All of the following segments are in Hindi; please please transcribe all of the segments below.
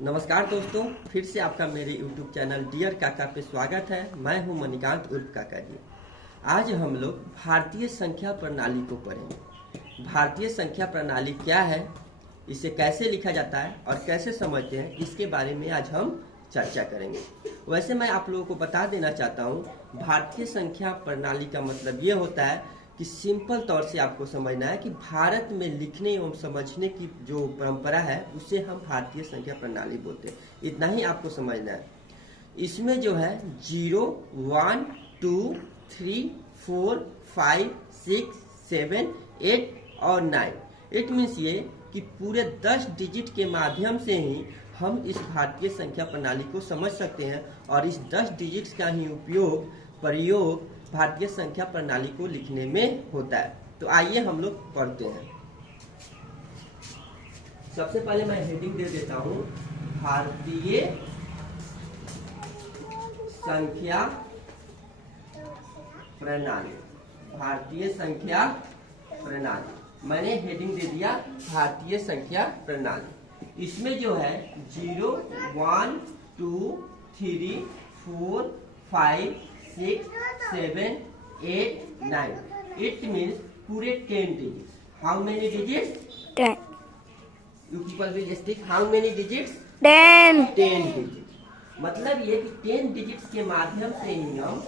नमस्कार दोस्तों, फिर से आपका मेरे YouTube चैनल डियर काका पे स्वागत है। मैं हूं मणिकांत उर्फ काका जी। आज हम लोग भारतीय संख्या प्रणाली को पढ़ेंगे। भारतीय संख्या प्रणाली क्या है, इसे कैसे लिखा जाता है और कैसे समझते हैं, इसके बारे में आज हम चर्चा करेंगे। वैसे मैं आप लोगों को बता देना चाहता हूँ, भारतीय संख्या प्रणाली का मतलब ये होता है कि सिंपल तौर से आपको समझना है कि भारत में लिखने एवं समझने की जो परंपरा है उसे हम भारतीय संख्या प्रणाली बोलते हैं। इतना ही आपको समझना है। इसमें जो है 0, 1, 2, 3, 4, 5, 6, 7, 8 और 9। इट मीन्स ये कि पूरे 10 डिजिट के माध्यम से ही हम इस भारतीय संख्या प्रणाली को समझ सकते हैं और इस 10 डिजिट्स का ही प्रयोग भारतीय संख्या प्रणाली को लिखने में होता है। तो आइए हम लोग पढ़ते हैं। सबसे पहले मैं हेडिंग दे देता हूं, भारतीय संख्या प्रणाली। भारतीय संख्या प्रणाली मैंने हेडिंग दे दिया भारतीय संख्या प्रणाली। इसमें जो है 0, 1, 2, 3, 4, 5, 6, 7, 8, 9। It means पूरे 10 digits. How many digits? 10. You people will speak. How many digits? 10. 10 digits. मतलब ये कि 10 digits के माध्यम से ही हम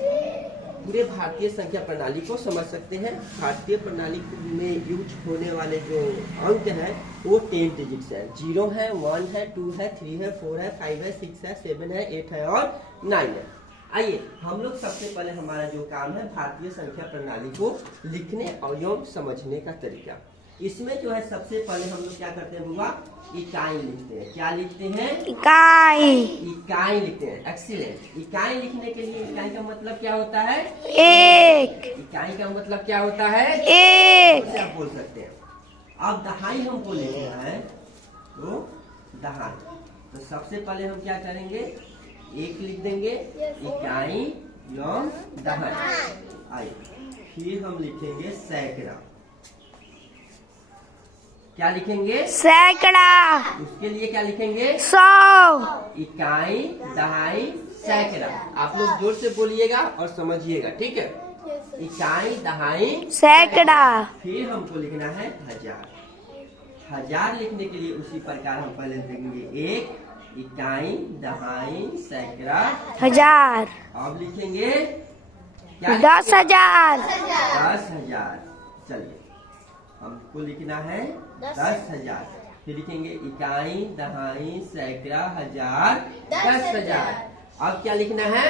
पूरे भारतीय संख्या प्रणाली को समझ सकते हैं। भारतीय प्रणाली में यूज होने वाले जो अंक है वो 10 डिजिट्स है। 0 है, 1 है, 2 है, 3 है, 4 है, 5 है, 6 है, 7 है, 8 है और 9 है। आइए हम लोग सबसे पहले हमारा जो काम है भारतीय संख्या प्रणाली को लिखने और एवं समझने का तरीका। इसमें जो है सबसे पहले हम लोग क्या करते हैं बुआ, इकाई लिखते हैं। क्या लिखते हैं? इकाई लिखते हैं। एक्सीलेंट। इकाई लिखने के लिए इकाई का मतलब क्या होता है? एक। इकाई का मतलब क्या होता है? एक। आप बोल सकते हैं। अब दहाई हमको लिखना है, तो दहाई। तो सबसे पहले हम क्या करेंगे, एक लिख देंगे, इकाई एवं दहाई। आइए फिर हम लिखेंगे सैकड़ा। क्या लिखेंगे? सैकड़ा। उसके लिए क्या लिखेंगे? 100। इकाई, दहाई, सैकड़ा। आप लोग जोर से बोलिएगा और समझिएगा, ठीक है? इकाई, दहाई, सैकड़ा। फिर हमको लिखना है 1000। 1000 लिखने के लिए उसी प्रकार हम पहले लिखेंगे एक, इकाई, दहाई, सैकड़ा, 1000। अब लिखेंगे 10,000। 10,000। चलिए हमको लिखना है 10,000। फिर लिखेंगे इकाई, दहाई, सैकड़ा, 1000, 10,000। अब क्या लिखना है?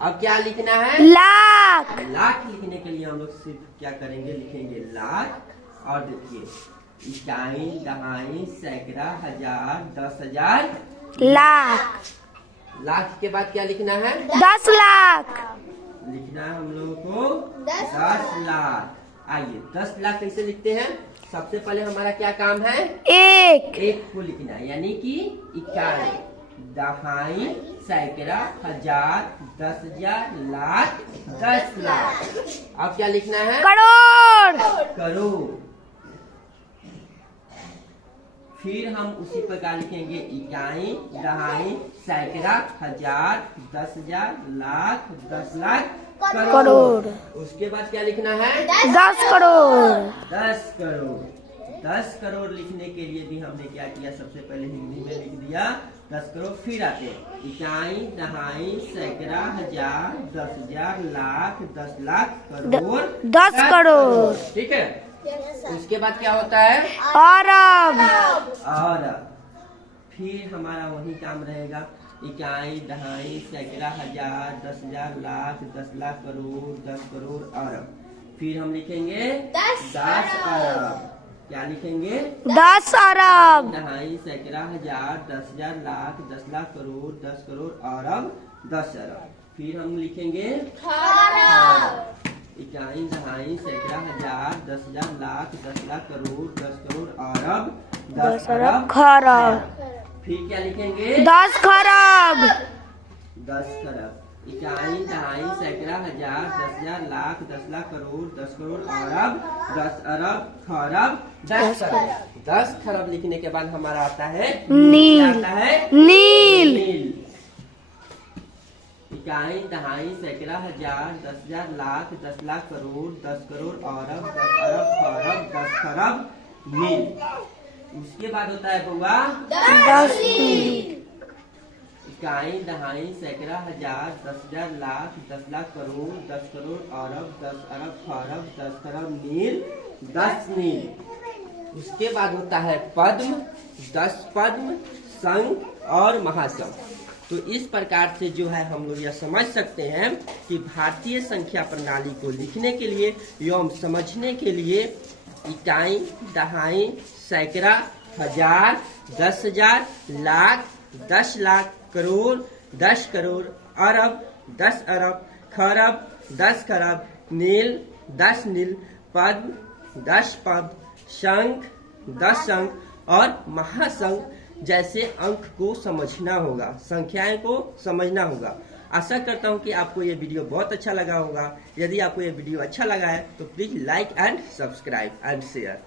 अब क्या लिखना है? लाख। लाख लिखने के लिए हम लोग सिर्फ क्या करेंगे, लिखेंगे लाख। और देखिए इकाई, दहाई, सैकड़ा, 1000, 10,000, लाख। लाख के बाद क्या लिखना है? 10 लाख। लिखना है हम लोगों को 10 लाख। आइए 10 लाख कैसे लिखते हैं? सबसे पहले हमारा क्या काम है? एक को लिखना है, यानी कि इकाई, दहाई, सैकड़ा, 1000, 10,000, लाख, 10 लाख। अब क्या लिखना है? करोड़। फिर हम उसी प्रकार लिखेंगे इकाई, दहाई, सैकड़ा, 1000, 10,000, लाख, 10 लाख, करोड़। उसके बाद क्या लिखना है? 10 करोड़। 10 करोड़। 10 करोड़ लिखने के लिए भी हमने क्या किया, सबसे पहले हिंदी में लिख दिया 10 करोड़। फिर आते हैं इकाई, दहाई, सैकड़ा, 1000, 10,000, लाख, 10 लाख, करोड़, 10 करोड़। ठीक है? उसके बाद क्या होता है? अरब। फिर हमारा वही काम रहेगा, इकाई, दहाई, सैकड़ा, 1000, 10,000, लाख, 10 लाख, करोड़, 10 करोड़, अरब। फिर हम लिखेंगे 10 अरब। क्या लिखेंगे? 10 अरब। दहाई, सैकड़ा, 1000, 10,000, लाख, 10 लाख, करोड़, 10 करोड़, अरब, 10 अरब। फिर हम लिखेंगे इकाई, दहाई, सैकड़ा, 1000, 10,000, लाख, 10 लाख, करोड़, 10 करोड़, अरब, 10 अरब, खरब। फिर क्या लिखेंगे? 10 खरब। 10 खरब। इकाई, दहाई, सैकड़ा, हजार, 10,000, लाख, 10 लाख, करोड़, 10 करोड़, अरब, 10 अरब, खरब, 10 खरब। 10 खरब लिखने के बाद हमारा आता है नील। क्या आता है? नील। नील। इकाई, दहाई, सैकड़ा, हजार, 10,000, लाख, 10 लाख, करोड़, 10 करोड़, अरब, 10 अरब, खरब, 10 खरब, मील। उसके बाद होता है बउआ 10 मील। इकाई, दहाई, सैकड़ा, हजार, 10,000, लाख, 10 लाख, करोड़, 10 करोड़, अरब, 10 अरब, खरब, 10 खरब, मील, 10 मील। उसके बाद होता है पद्म, 10 पद्म, संघ और महासंघ। तो इस प्रकार से जो है हम लोग यह समझ सकते हैं कि भारतीय संख्या प्रणाली को लिखने के लिए एवं समझने के लिए इकाई, दहाई, सैकड़ा, हजार, 10,000, लाख, 10 लाख, करोड़, 10 करोड़, अरब, 10 अरब, खरब, 10 खरब, नील, 10 नील, पद्म, 10 पद्म, शंख, 10 शंख और महाशंख जैसे अंक को समझना होगा, संख्याएं को समझना होगा। आशा करता हूं कि आपको ये वीडियो बहुत अच्छा लगा होगा। यदि आपको ये वीडियो अच्छा लगा है तो please like and subscribe and share.